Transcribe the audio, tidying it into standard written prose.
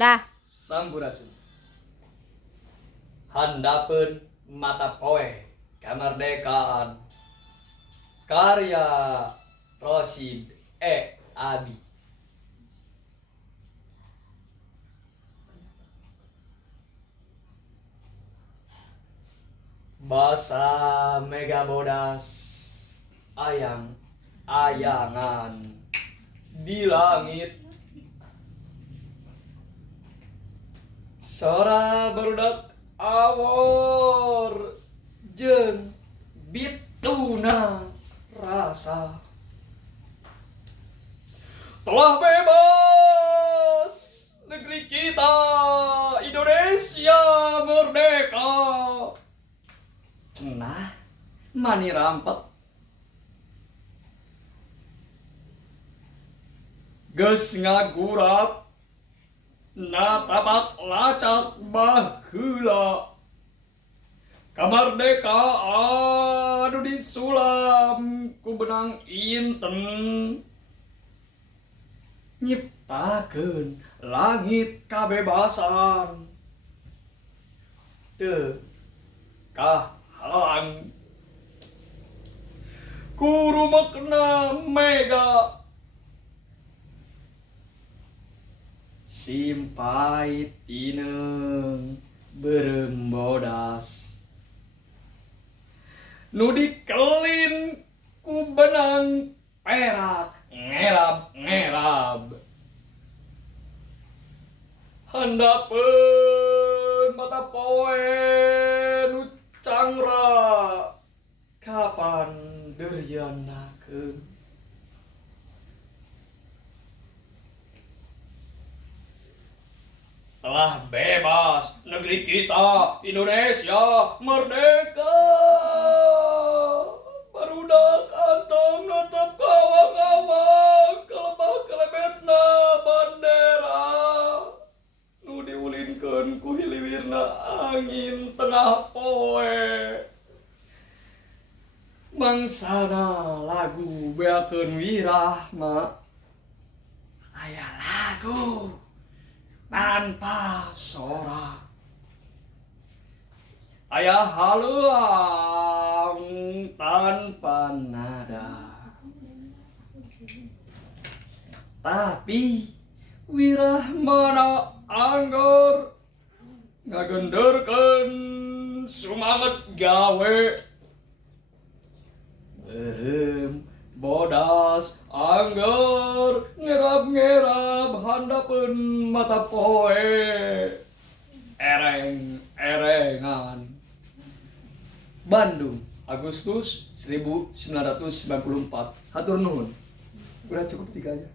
Dah. Sampurasun. Handapeun mata poe kamardekaan. Karya Rosid Abi. Basa Mega Bodas ayang-ayangan di langit. Sora barudak awor jeung bituna rasa telah bebas negeri kita Indonesia merdeka. Cenah mani rampet geus ngagurat natabak lacak baheula kamardekaan anu disulam ku benang inten nyiptakeun langit kabebasan teu kahalang ku rumakna mega simpai tineng beureum bodas nu dikelin ku benang perak ngerab-ngerab. Handapeun mata poe nu cangra kapan deuryeunnakeun. Telah bebas negeri kita Indonesia merdeka. Barudak antong natap kawang-kawang kelebah kelebetna bandera nu diulinkeun ku hiliwirna angin tengah poe. Mangsana lagu beakeun wirah mak aya lagu tanpa sora aya haluang tanpa nada tapi wirah mana anggur ngagenderkeun sumanget gawe beureum bodas anggur ngerab-ngerab handapeun mata poe ereng-erengan. Bandung, Agustus 1994. Hatur nuhun. Udah cukup 3 aja.